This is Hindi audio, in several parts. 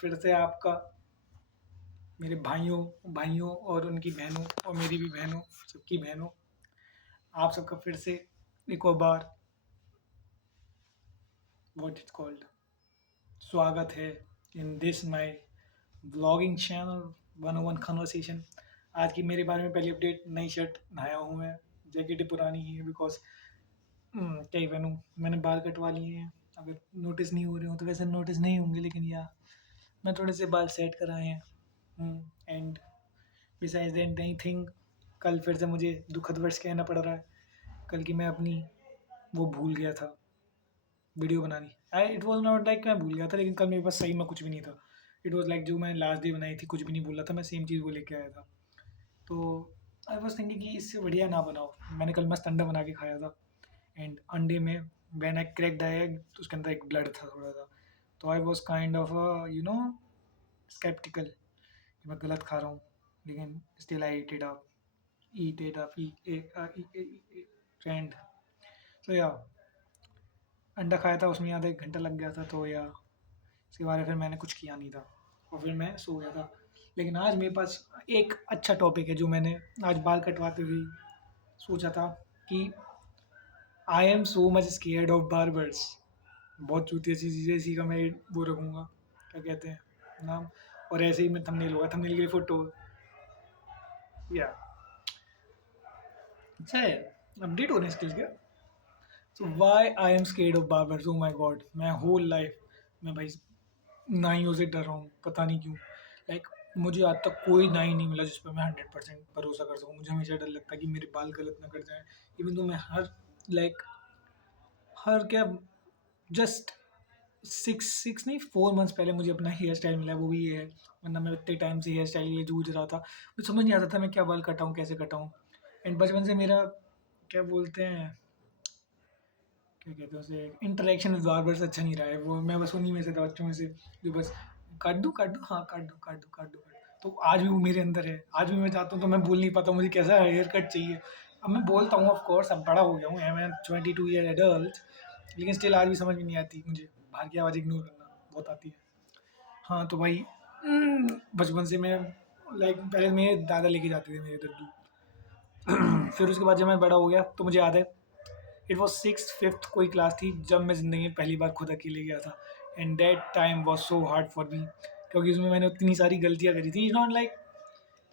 फिर से आपका मेरे भाइयों भाइयों और उनकी बहनों और मेरी भी बहनों, सबकी बहनों, आप सबका फिर से एक और बार व्हाट इट्स कॉल्ड स्वागत है in this my vlogging channel 101 conversation. आज की मेरे बारे में पहली अपडेट, नई शर्ट नहाया हूँ मैं। जैकेट पुरानी ही है बिकॉज क्या ही पहनूँ, मैंने बाल कटवा लिए हैं। अगर नोटिस नहीं हो रहे हो तो वैसे नोटिस नहीं होंगे, लेकिन या मैं थोड़े से बाल सेट कराए हैं। एंड बिसाइड्स दैट नहीं थिंक, कल फिर से मुझे दुखद वर्ष कहना पड़ रहा है। कल की मैं अपनी वो भूल गया था वीडियो बनानी। आई इट वॉज नॉट लाइक मैं भूल गया था, लेकिन कल मेरे पास सही में कुछ भी नहीं था। इट वॉज लाइक जो मैंने लास्ट डे बनाई थी, कुछ भी नहीं भूला था, मैं सेम चीज़ वो लेके आया था। तो आई वॉज थिंकिंग कि इससे बढ़िया ना बनाओ। मैंने कल मस्त अंडा बना के खाया था। एंड अंडे में when I cracked the egg तो उसके अंदर एक ब्लड था थोड़ा सा। तो I was kind of you know skeptical कि मैं गलत खा रहा हूँ, लेकिन still I eat it up, and so या अंडा खाया था, उसमें आधा 1 घंटा लग गया था। तो या इसके बारे फिर मैंने कुछ किया नहीं था और फिर मैं सो गया था। लेकिन आज मेरे पास एक अच्छा टॉपिक है जो मैंने आज बाल कटवाते हुए सोचा था कि आई am so much scared of barbers. बहुत चूतिया सी चीज़ें, इसी का मैं वो रखूँगा, क्या कहते हैं नाम, और ऐसे ही मैं थंबनेल होगा, थंबनेल की फोटो या अच्छा है। अपडेट होने स्किल्स क्या। So why I am scared of barbers, oh my god. मैं होल लाइफ में भाई नाइयों से डर रहा हूँ, पता नहीं क्यों। लाइक मुझे आज तक कोई नाई नहीं मिला जिस पर मैं 100% भरोसा कर सकूँ। मुझे हमेशा डर लगता है कि मेरे बाल गलत ना कर जाएं। इवन तो मैं लाइक हर क्या जस्ट 6 नहीं 4 मंथ्स पहले मुझे अपना हेयर स्टाइल मिला, वो भी ये है। वरना मैं इतने टाइम से हेयर स्टाइल के लिए जूझ रहा था, मुझे समझ नहीं आता था मैं क्या बाल कटाऊँ, कैसे कटाऊँ। एंड बचपन से मेरा क्या बोलते हैं, क्या कहते हैं उसे, इंटरेक्शन विद बार्बर्स अच्छा नहीं रहा है। वो मैं बस उन्हीं में से था, बच्चों में से जो बस काट दूँ हाँ काट दूँ। तो आज भी वो मेरे अंदर है। आज भी मैं चाहता हूँ तो मैं बोल नहीं पाता मुझे कैसा हेयर कट चाहिए। अब मैं बोलता हूँ ऑफ कोर्स, अब बड़ा हो गया हूँ, मैं 22 ईयर एडल्ट, लेकिन स्टिल आज भी समझ में नहीं आती मुझे। बाहर की आवाज़ इग्नोर करना बहुत आती है। हाँ तो भाई बचपन से मैं लाइक पहले मेरे दादा लेके जाते थे, मेरे दद्दू। फिर उसके बाद जब मैं बड़ा हो गया तो मुझे याद है इट वॉज 6th 5th कोई क्लास थी जब मैं ज़िंदगी में पहली बार खुद अकेले गया था। And that time was so hard for me, क्योंकि उसमें मैंने उतनी सारी गलतियाँ करी थी। इट्स नॉट लाइक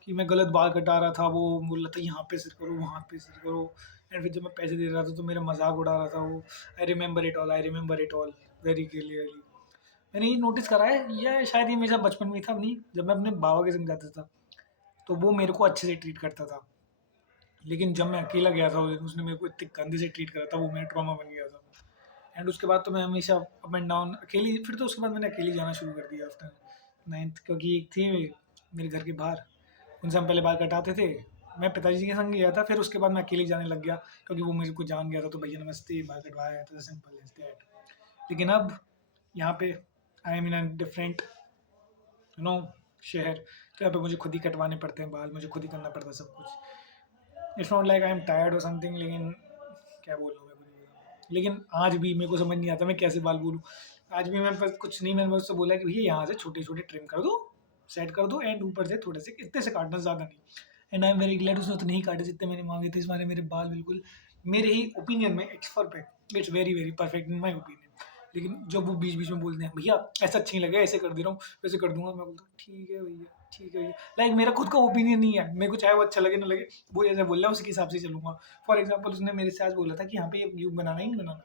कि मैं गलत बाल कटा रहा था, वो बोल रहा था यहाँ पे सिर करो वहाँ पे सिर करो। एंड फिर जब मैं पैसे दे रहा था तो मेरा मजाक उड़ा रहा था वो। I remember it all very clearly. मैंने ये नोटिस करा है, या शायद ये मेरा बचपन में था नहीं, जब मैं अपने बाबा के संग जाता था तो वो मेरे को अच्छे से ट्रीट करता था। लेकिन जब मैं अकेला गया था उस दिन, उसने मेरे को इतने गंदे से ट्रीट करा था, वो मेरा ट्रॉमा बन गया था। एंड उसके बाद तो मैं हमेशा अप एंड डाउन अकेली, फिर तो उसके बाद मैंने अकेली जाना शुरू कर दिया आफ्टर 9th, क्योंकि एक थे मेरे घर के बाहर, उनसे हम पहले बाल कटाते थे। मैं पिताजी के संग गया था, फिर उसके बाद मैं अकेले जाने लग गया, क्योंकि वो मुझे को जान गया था। तो भैया नमस्ते, बाल कटवाया था, सिंपल एज दैट। लेकिन अब यहाँ पे I am in a different you know शहर, तो यहाँ पे मुझे खुद ही कटवाने पड़ते हैं बाल, मुझे खुद ही करना पड़ता है सब कुछ। It's not like I am tired और समथिंग, लेकिन क्या बोल रहा हूँ मैं, कुछ नहीं बोल। लेकिन आज भी मेरे को समझ नहीं आता मैं कैसे बाल बोलूँ। आज भी मैं बस कुछ नहीं, मैंने उससे बोला कि भैया यहाँ से छोटे छोटे ट्रिम कर दो, सेट कर दो, एंड ऊपर से थोड़े से इतने से काटना, ज़्यादा नहीं। And I am very glad उसने उतने ही काटे जितने मैंने मांगे थे। इस बारे मेरे बाल बिल्कुल मेरे ही ओपिनियन में it's perfect, it's very very perfect in my opinion. लेकिन जब वो बीच बीच में बोलते हैं भैया ऐसा अच्छा नहीं लगा, ऐसे कर दे रहा हूँ, वैसे कर दूंगा, मैं बोलता हूँ ठीक है भैया, ठीक है भैया। लाइक मेरा खुद का ओपिनियन नहीं है, मेरे को चाहे वो अच्छा लगे ना लगे, वो जैसे बोल रहा है उसके हिसाब से चलूंगा। फॉर एग्जाम्पल उसने मेरे से आज बोला था कि यहाँ पे ये बनाना ही नहीं बनाना।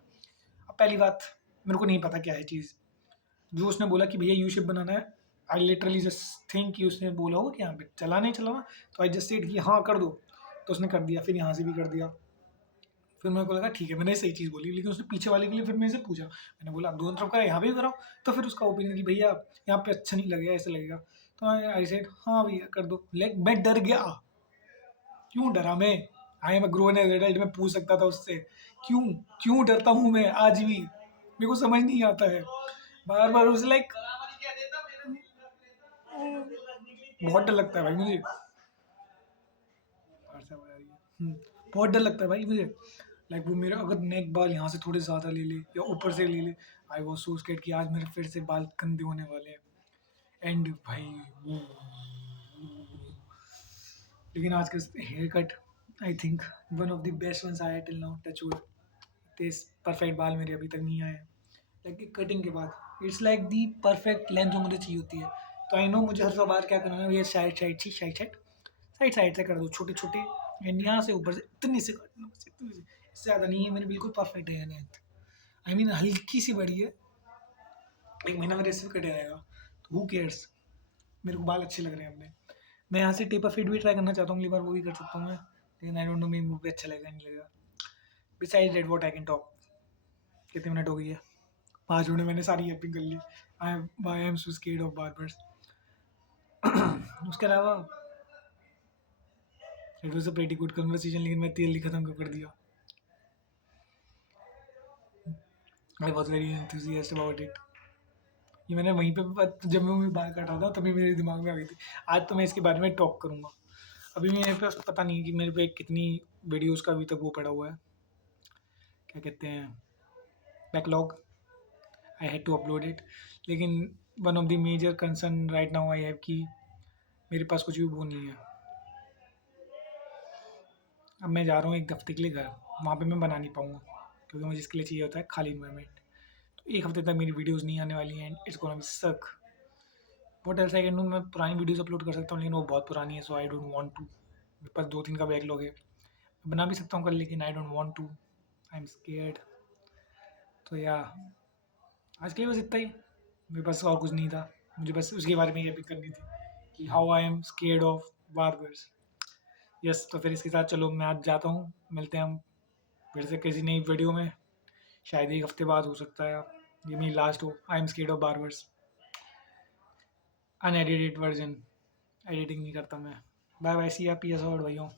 अब पहली बात, मेरे को नहीं पता क्या है चीज़। जो उसने बोला कि भैया यू शेप बनाना है, आई लिटरली जस्ट थिंक कि उसने बोला हो कि यहाँ पे चला नहीं चलाना, तो आई जस्ट सेड कि हाँ कर दो। तो उसने कर दिया, फिर यहाँ से भी कर दिया। फिर मेरे को लगा ठीक है मैंने सही चीज़ बोली, लेकिन उसने पीछे वाले के लिए फिर मेरे से पूछा। मैंने बोला आप दोनों तरफ करा, यहाँ भी कराओ। तो फिर उसका ओपिनियन कि भैया यहाँ पे अच्छा नहीं लगेगा, ऐसे लगेगा। तो आई सेड हाँ भैया कर दो। लाइक मैं डर गया। क्यों डरा मैं? I am a grown adult, मैं पूछ सकता था उससे। क्यों क्यों डरता हूँ मैं आज भी, मेरे को समझ नहीं आता है। बार बार उसे लाइक बहुत डर लगता है भाई मुझे। बाहर से आवाज आ रही है। बहुत डर लगता है भाई मुझे। लाइक वो मेरा अगर नेक बाल यहाँ से थोड़े ज़्यादा ले ले या ऊपर से ले ले, आई वॉज सो स्कैर्ड कि आज मेरे फिर से बाल गंदे होने वाले हैं। एंड भाई वो, लेकिन आज का haircut I think one of the best ones आया टिल नाउ, टच वुड। तेज परफेक्ट बाल मेरे अभी तक नहीं आए, लाइक कटिंग के बाद it's like the perfect length जो मुझे चाहिए होती है। तो आई नो मुझे हर बार क्या करना है, ये साइड साइड से कर दो छोटे छोटे, एंड यहाँ से ऊपर से इतनी से काटना, बस इतनी से, इससे ज़्यादा नहीं है। मेरे बिल्कुल परफेक्ट है लेंथ, आई मीन हल्की सी बड़ी है, एक महीना मेरे इससे कट जाएगा, तो हु केयर्स, मेरे को बाल अच्छे लग रहे हैं अपने। मैं यहाँ से टेपर फिट भी ट्राई करना चाहता हूँ, अगली बार वो भी कर सकता हूँ मैं, लेकिन आई डोंट नो मेरे मुंह पे अच्छा लगेगा नहीं लगेगा। Beside that what I can talk. कितने मिनट हो गई है? 5 मिनट में मैंने सारी एपिंग कर ली। I am so scared of barbers. उसके अलावा it was a pretty good conversation, लेकिन मैं तेल ही खत्म क्यों कर दिया। I was very enthusiast about it. ये मैंने वहीं पे जब मैं बाल काटा था तभी मेरे दिमाग में आ गई थी। आज तो मैं इसके बारे में टॉक करूँगा। अभी मेरे पास पता नहीं कि मेरे पे कितनी वीडियोस का अभी तक वो पड़ा हुआ है, क्या कहते हैं, backlog. I had to upload it, लेकिन one of the major concern right now I have कि मेरे पास कुछ भी वो नहीं है। अब मैं जा रहा हूँ 1 हफ्ते के लिए घर, वहाँ पे मैं बना नहीं पाऊँगा, क्योंकि मुझे इसके लिए चाहिए होता है खाली इन्वायरमेंट। तो 1 हफ्ते तक मेरी वीडियोज़ नहीं आने वाली हैं, एंड इट्स गोना बी सक। What else I can do, मैं पुरानी वीडियोज़ अपलोड कर सकता हूँ, लेकिन वो बहुत पुरानी है, सो आई डोंट वांट टू। मेरे पास 2-3 का बैकलॉग है, मैं बना भी सकता हूँ कल, लेकिन I don't want to, I am scared. तो या आज के लिए बस इतना ही। मेरे पास और कुछ नहीं था, मुझे बस उसके बारे में ये भी करनी थी कि how I am scared of barbers. Yes, तो फिर इसके साथ चलो मैं आज जाता हूँ, मिलते हैं हम फिर से किसी नई वीडियो में, शायद 1 हफ्ते बाद हो सकता है। ये मेरी लास्ट हो, आई am scared of barbers unedited version, editing नहीं करता मैं। बाय बाय, सी या पी एस और भाइयों।